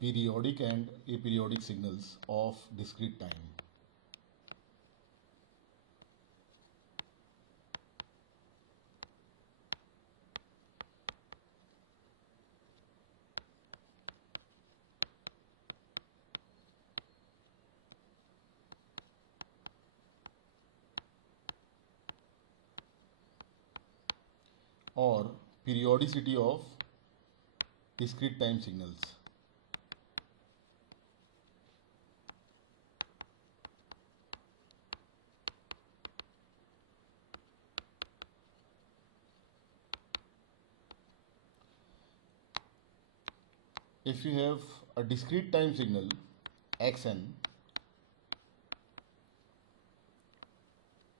periodic and aperiodic signals of discrete time. Or periodicity of discrete time signals. If you have a discrete time signal xn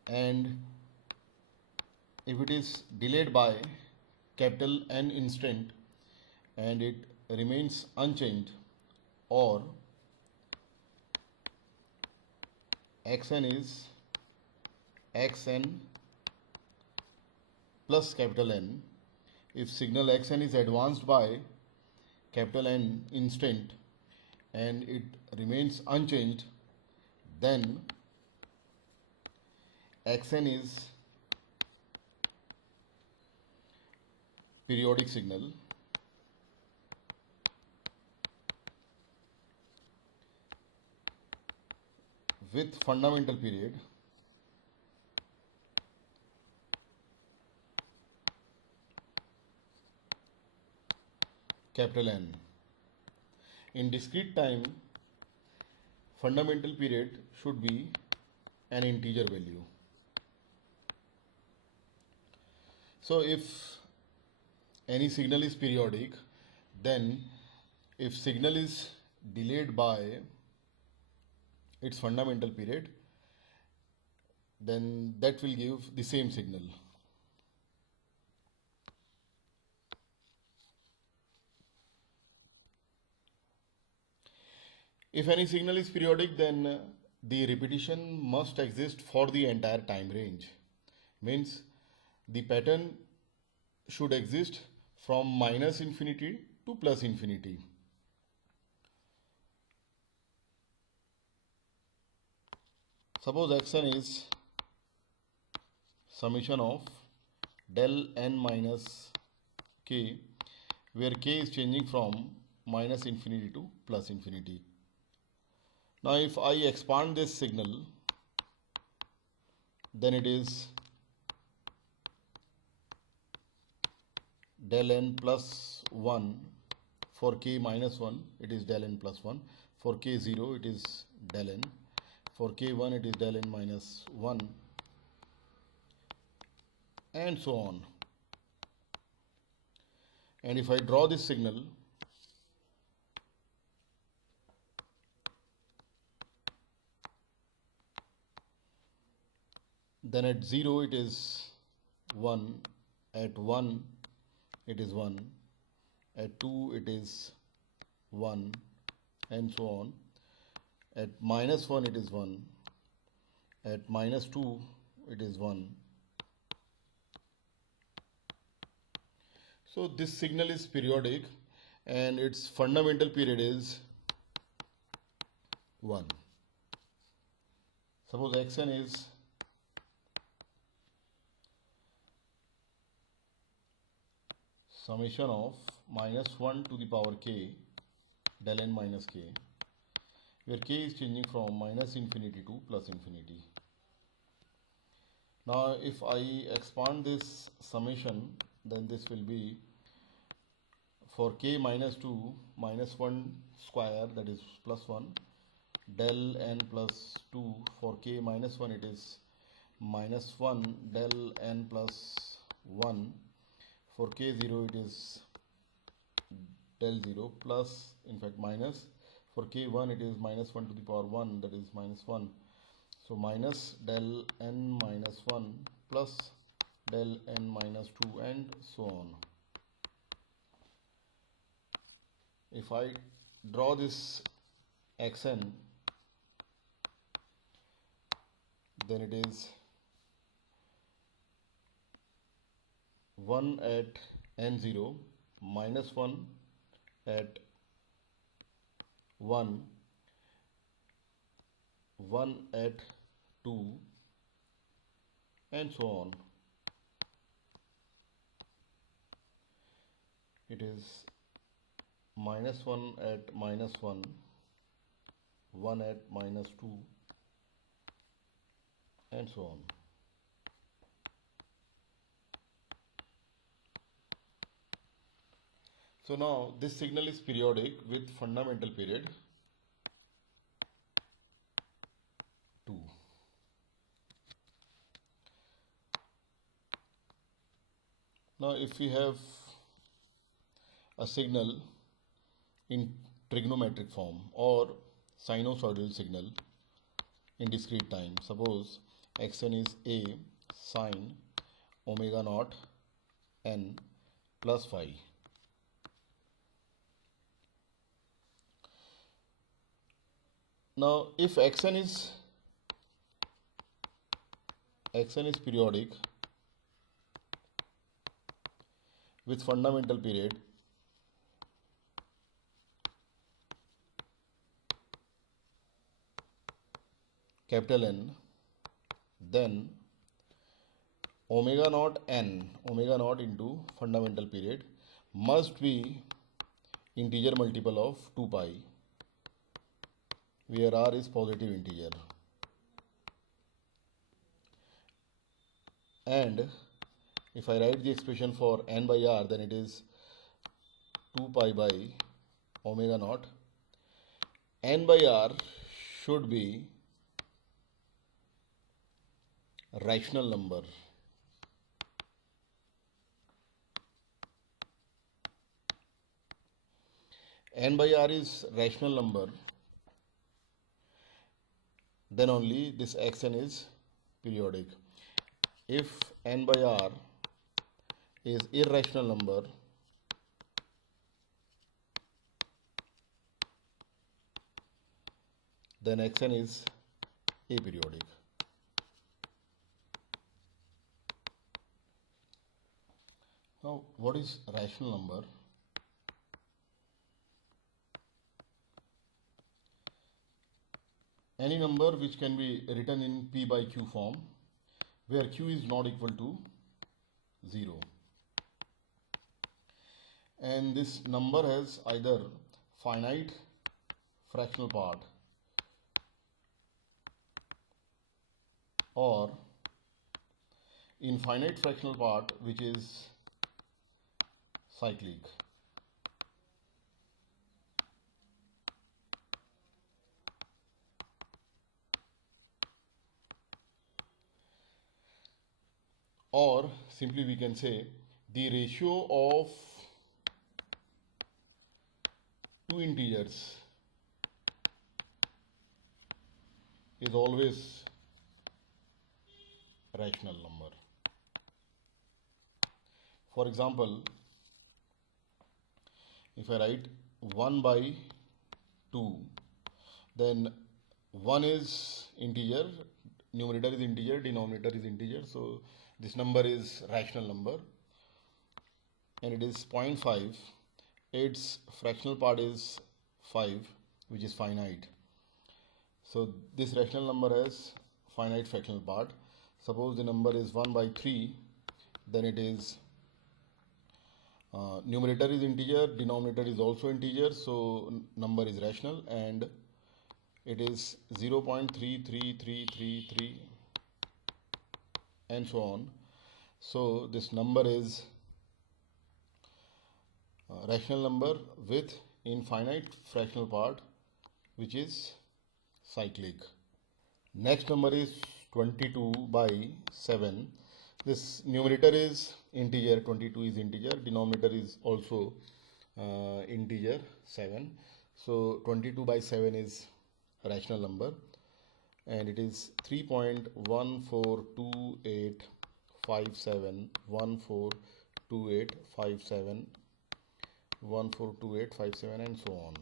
and if it is delayed by capital N instant and it remains unchanged, or xn is xn plus capital N, if signal xn is advanced by capital N instant and it remains unchanged, then xn is periodic signal with fundamental period capital N. In discrete time, fundamental period should be an integer value. So if any signal is periodic, then if signal is delayed by its fundamental period, then that will give the same signal. If any signal is periodic, then the repetition must exist for the entire time range. Means the pattern should exist from minus infinity to plus infinity. Suppose xn is summation of del n minus k, where k is changing from minus infinity to plus infinity. Now if I expand this signal, then it is del n plus 1. For k minus 1, it is del n plus 1. For k 0, it is del n. For k1, it is del n minus 1. And so on. And if I draw this signal, then at 0 it is 1, at 1 it is 1, at 2 it is 1, and so on. At minus 1 it is 1, at minus 2 it is 1. So this signal is periodic and its fundamental period is 1. Suppose xn is summation of minus 1 to the power k del n minus k, where k is changing from minus infinity to plus infinity. Now if I expand this summation, then this will be for k minus 2 minus 1 square, that is plus 1, del n plus 2. For k minus 1 it is minus 1 del n plus 1. For k0 it is del 0 plus, in fact minus. For k1 it is minus 1 to the power 1, that is minus 1. So minus del n minus 1 plus del n minus 2 and so on. If I draw this xn, then it is 1 at n0, minus 1 at 1, 1 at 2, and so on. It is -1 at -1, 1 at -2, and so on. So now this signal is periodic with fundamental period 2. Now if we have a signal in trigonometric form or sinusoidal signal in discrete time, suppose xn is a sine omega naught n plus phi. Now if xn is periodic with fundamental period capital N, then omega naught into fundamental period must be integer multiple of 2 pi, where r is positive integer. And if I write the expression for n by r, then it is 2 pi by omega naught. N by r should be rational number. N by r is rational number, then only this xn is periodic. If n by r is irrational number, then xn is aperiodic. Now, what is rational number? Any number which can be written in p by q form, where q is not equal to 0. And this number has either finite fractional part or infinite fractional part, which is cyclic. Or simply we can say the ratio of two integers is always rational number. For example, if I write 1 by 2, then 1 is integer, numerator is integer, denominator is integer, so this number is rational number, and it is 0.5. Its fractional part is 5, which is finite. So this rational number has finite fractional part. Suppose the number is 1 by 3, then it is numerator is integer, denominator is also integer, so number is rational, and it is 0.33333 and so on. So this number is rational number with infinite fractional part, which is cyclic. Next number is 22 by 7. This numerator is integer, 22 is integer, denominator is also integer, 7. So 22 by 7 is rational number, and it is 3.142857, 142857, 142857, and so on.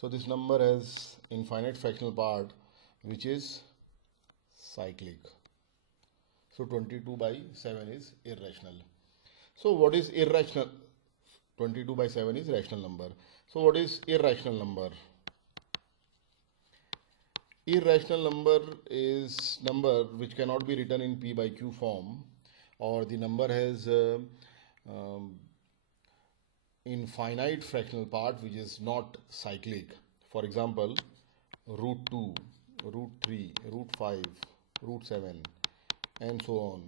So this number has infinite fractional part, which is cyclic. So 22 by 7 is irrational. So what is irrational? 22 by 7 is rational number. So what is irrational number? Irrational number is number which cannot be written in P by Q form, or the number has infinite fractional part which is not cyclic. For example, root 2, root 3, root 5, root 7, and so on.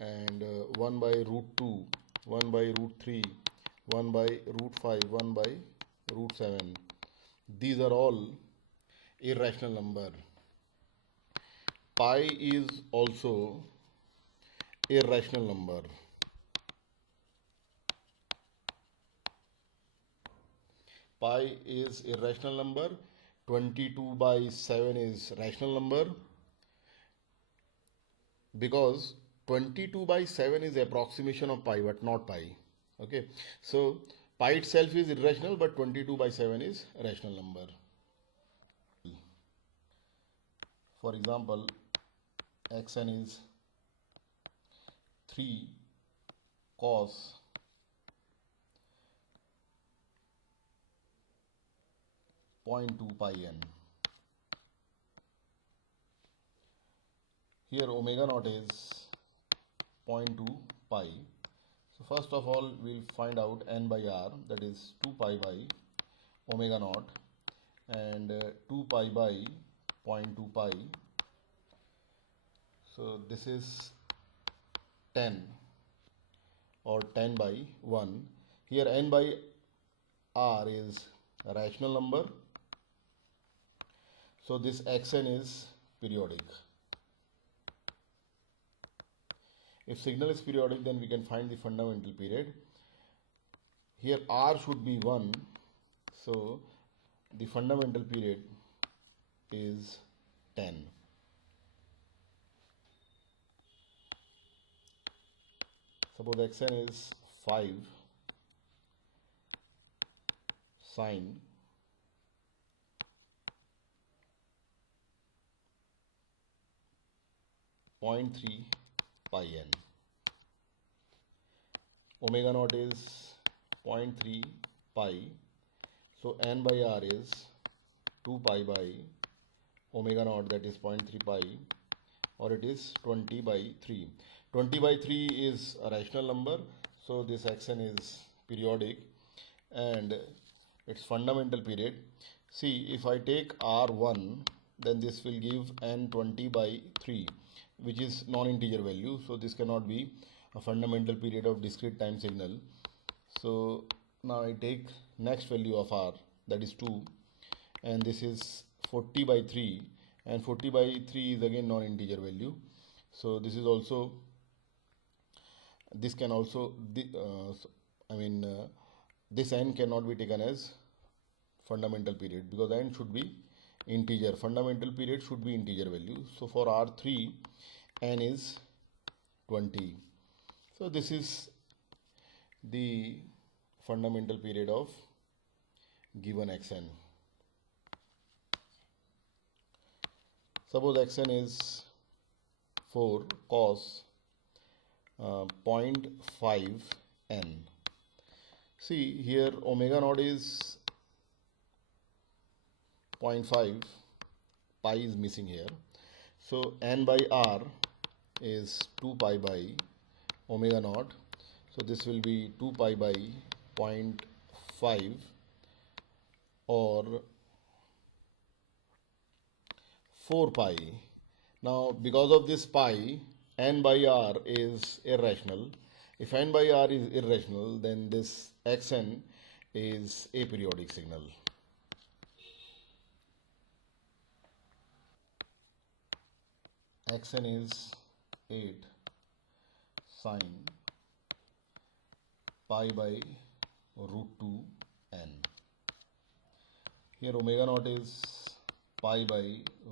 And 1 by root 2, 1 by root 3, 1 by root 5, 1 by root 7. These are all irrational number. Pi is also irrational number. Pi is irrational number. 22 by 7 is rational number, because 22 by 7 is approximation of pi but not pi. Okay, so pi itself is irrational, but 22 by 7 is rational number. For example, xn is 3 cos 0.2 pi n. Here omega naught is 0.2 pi. So first of all, we'll find out n by r, that is 2 pi by omega naught, and 2 pi by 0.2 pi. So this is 10, or 10 by 1. Here n by r is a rational number, so this xn is periodic. If signal is periodic, then we can find the fundamental period. Here r should be 1, so the fundamental period is 10. Suppose xn is 5 sine 0.3 pi n. Omega naught is 0.3 pi, so n by r is 2 pi by omega naught, that is 0.3 pi, or it is 20 by 3. 20 by 3 is a rational number, so this xn is periodic, and its fundamental period. See, if I take r1, then this will give n 20 by 3, which is non-integer value, so this cannot be a fundamental period of discrete time signal. So now I take next value of r, that is 2, and this is 40 by 3, and 40 by 3 is again non-integer value, so this is also, this can also, this n cannot be taken as fundamental period, because n should be integer. Fundamental period should be integer value. So for r3, n is 20. So this is the fundamental period of given xn. Suppose xn is 4 cos 0.5 n. See, here omega naught is 0.5, pi is missing here. So n by r is 2 pi by omega naught. So this will be 2 pi by 0.5, or 4 pi. Now because of this pi, n by r is irrational. If n by r is irrational, then this xn is aperiodic signal. Xn is 8 sine pi by root 2 n. Here omega naught is pi by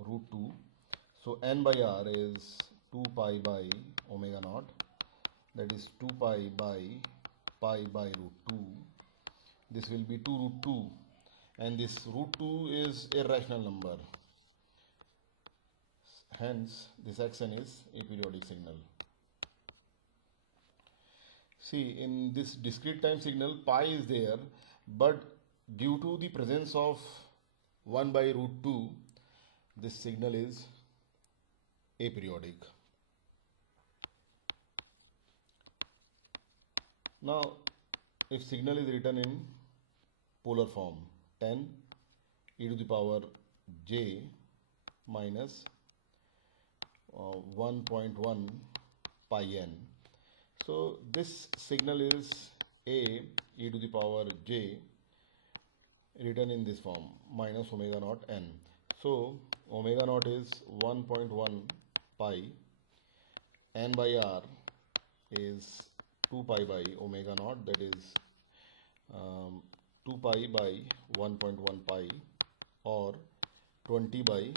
root 2. So n by r is 2 pi by omega naught, that is 2 pi by root 2. This will be 2 root 2, and this root 2 is irrational number. Hence this xn is aperiodic signal. See, in this discrete time signal, pi is there, but due to the presence of 1 by root 2, this signal is aperiodic. Now, if signal is written in polar form, 10 e to the power j minus 1.1 pi n. So this signal is a e to the power j written in this form, minus omega naught n. So omega naught is 1.1 pi, n by r is 2 pi by omega naught, that is 2 pi by 1.1 pi, or 20 by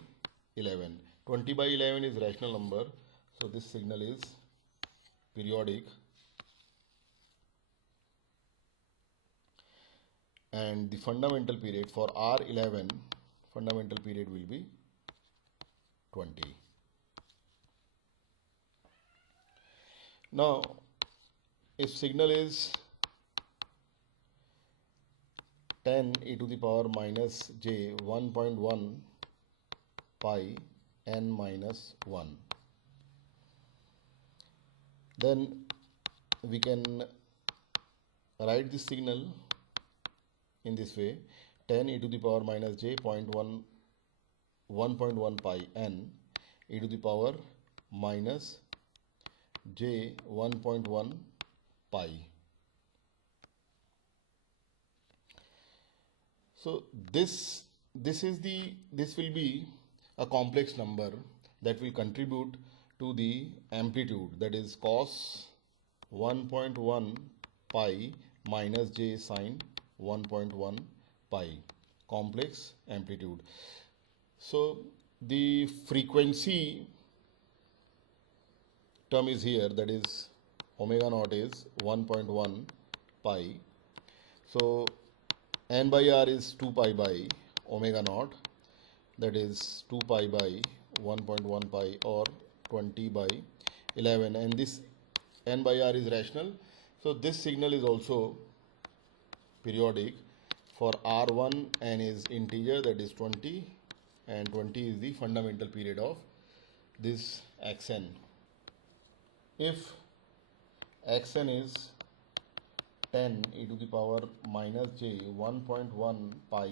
11. 20 by 11 is rational number, so this signal is periodic, and the fundamental period for R11, fundamental period will be 20. Now, if signal is 10 e to the power minus j 1.1 pi n minus 1, then we can write this signal in this way: 10 e to the power minus j 1.1 pi n e to the power minus j 1.1 pi. So this will be a complex number that will contribute to the amplitude, that is cos 1.1 pi minus j sine 1.1 pi, complex amplitude. So the frequency term is here, that is omega naught is 1.1 pi. So n by r is 2 pi by omega naught, that is 2 pi by 1.1 pi, or 20 by 11, and this n by r is rational, so this signal is also periodic. For R1, n is integer, that is 20, and 20 is the fundamental period of this xn. If xn is 10 e to the power minus j 1.1 pi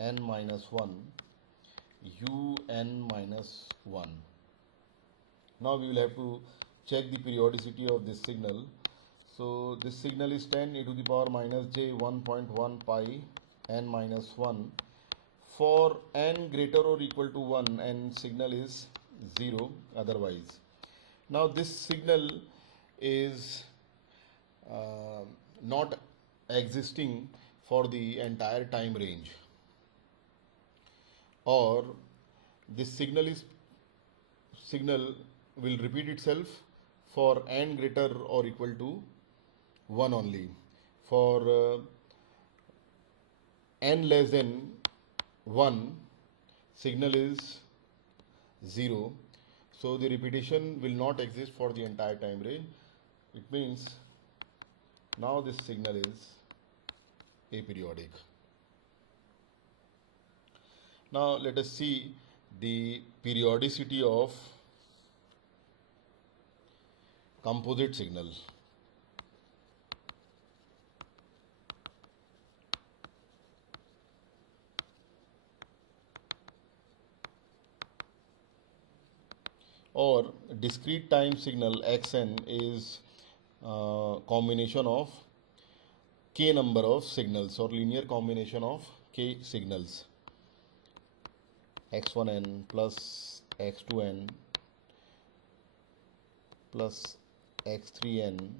n minus 1 un minus 1. Now we will have to check the periodicity of this signal. So this signal is 10 e to the power minus j 1.1 pi n minus 1 for n greater or equal to 1, and signal is 0 otherwise. Now this signal is not existing for the entire time range, or this signal will repeat itself for n greater or equal to 1 only. For n less than 1, signal is 0, so the repetition will not exist for the entire time range. It means now this signal is aperiodic. Now let us see the periodicity of composite signal. Or discrete time signal xn is combination of k number of signals, or linear combination of k signals, x1n plus x2n plus x3n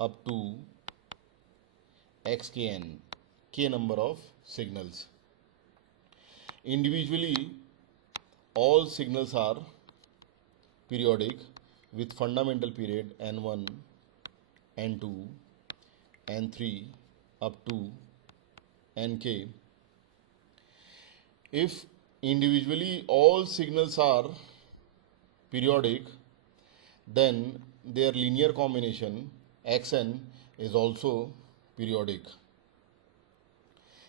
up to xkn, k number of signals. Individually, all signals are periodic with fundamental period n1, n2, n3 up to nk. If individually all signals are periodic, then their linear combination xn is also periodic,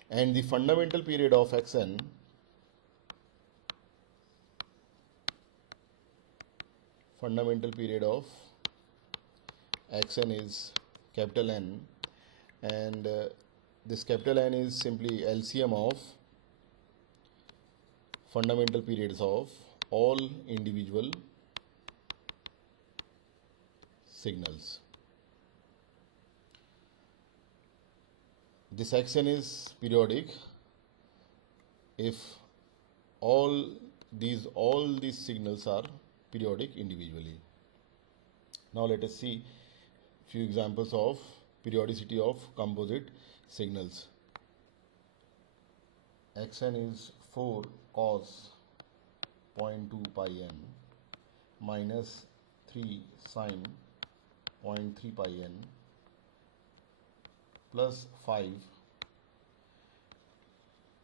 and the fundamental period of xn is capital N, and this capital N is simply LCM of fundamental periods of all individual signals. This Xn is periodic if all these signals are periodic individually. Now let us see few examples of periodicity of composite signals. Xn is 4 cos 0.2 pi n minus 3 sin 0.3 pi n plus 5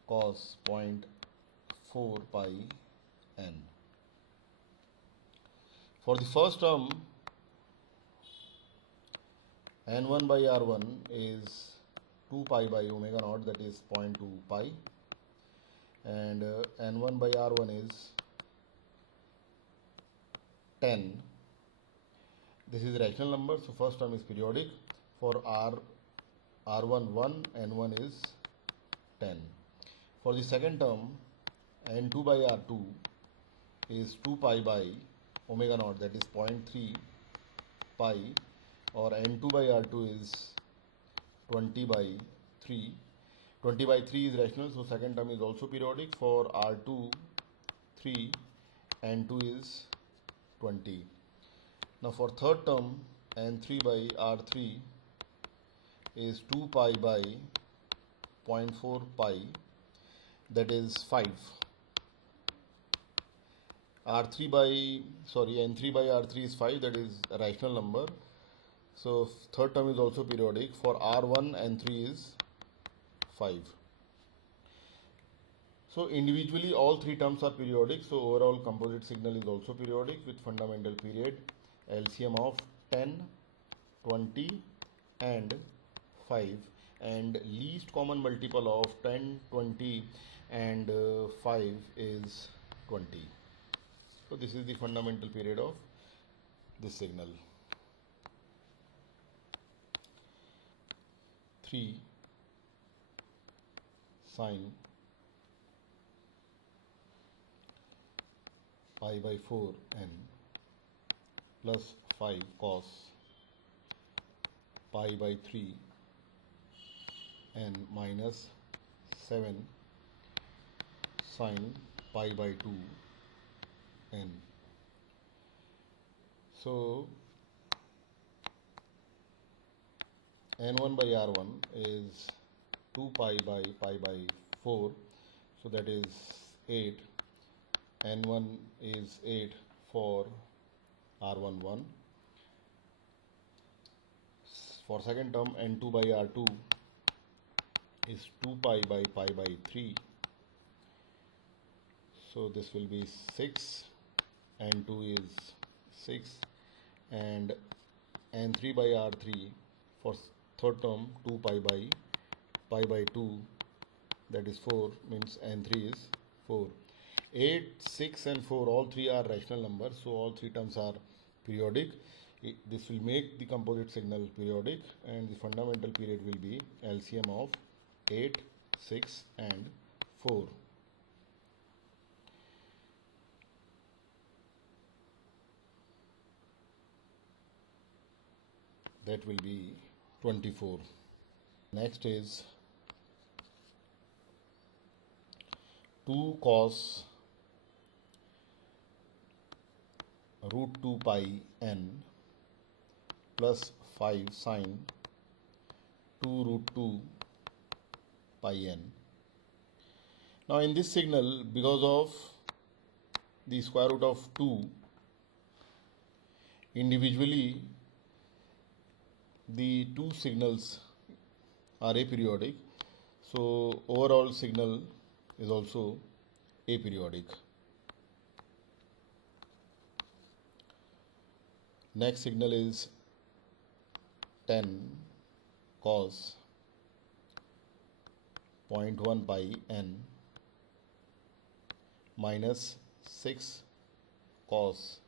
cos 0.4 pi n. For the first term, n1 by r1 is 2 pi by omega naught, that is 0.2 pi, and n1 by r1 is 10. This is rational number, so first term is periodic. For r1 1, n1 is 10. For the second term, n2 by r2 is 2 pi by omega naught, that is 0.3 pi, or n2 by r2 is 20 by 3. 20 by 3 is rational, so second term is also periodic. For r2 3, n2 is 20. Now for third term, n3 by r3 is 2 pi by 0.4 pi, that is 5. n3 by r3 is 5, that is a rational number, so third term is also periodic. For r1 and 3 is 5. So individually all three terms are periodic, so overall composite signal is also periodic with fundamental period LCM of 10, 20 and 5, and least common multiple of 10, 20 and 5 is 20. So this is the fundamental period of this signal. 3 sin pi by 4 n plus 5 cos pi by 3 n minus 7 sin pi by 2 n. So n1 by r1 is 2 pi by 4, so that is 8. n1 is 8 for r11. For second term, n2 by r2 is 2 pi by 3, so this will be 6. n2 is 6, and n3 by r3 for third term 2 pi by 2, that is 4, means n3 is 4. 8, 6 and 4, all three are rational numbers, so all three terms are periodic. This will make the composite signal periodic, and the fundamental period will be LCM of 8, 6 and 4. That will be 24. Next is 2 cos root 2 pi n plus 5 sin 2 root 2 pi n. Now in this signal, because of the square root of 2, individually the two signals are aperiodic, so overall signal is also aperiodic. Next signal is 10 cos 0.1 pi n minus 6 cos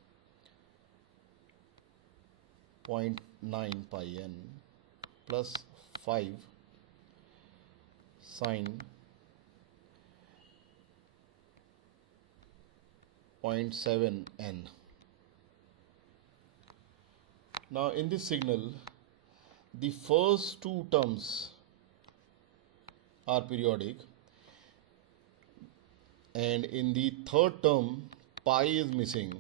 0.9 pi n plus 5 sin 0.7 n. Now in this signal, the first two terms are periodic, and in the third term pi is missing.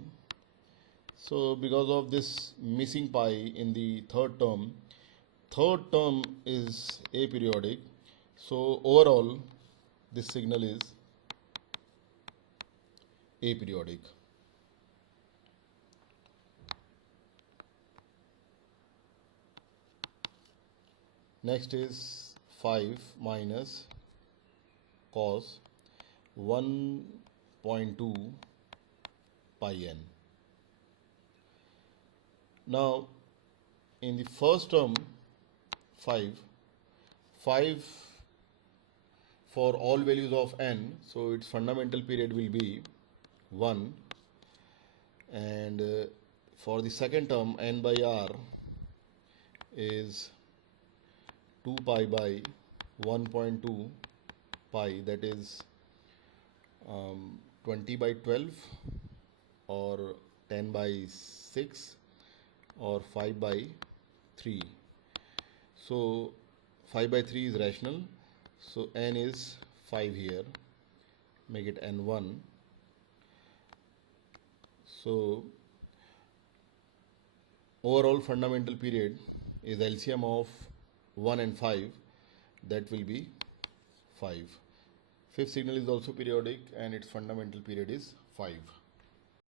So because of this missing pi in the third term is aperiodic. So overall this signal is aperiodic. Next is 5 minus cos 1.2 pi n. Now in the first term 5 for all values of n, so its fundamental period will be 1, and for the second term n by r is 2 pi by 1.2 pi, that is 20 by 12 or 10 by 6 or 5 by 3. So 5 by 3 is rational, so n is 5 here, make it n1. So overall fundamental period is LCM of 1 and 5, that will be 5. Fifth signal is also periodic and its fundamental period is 5.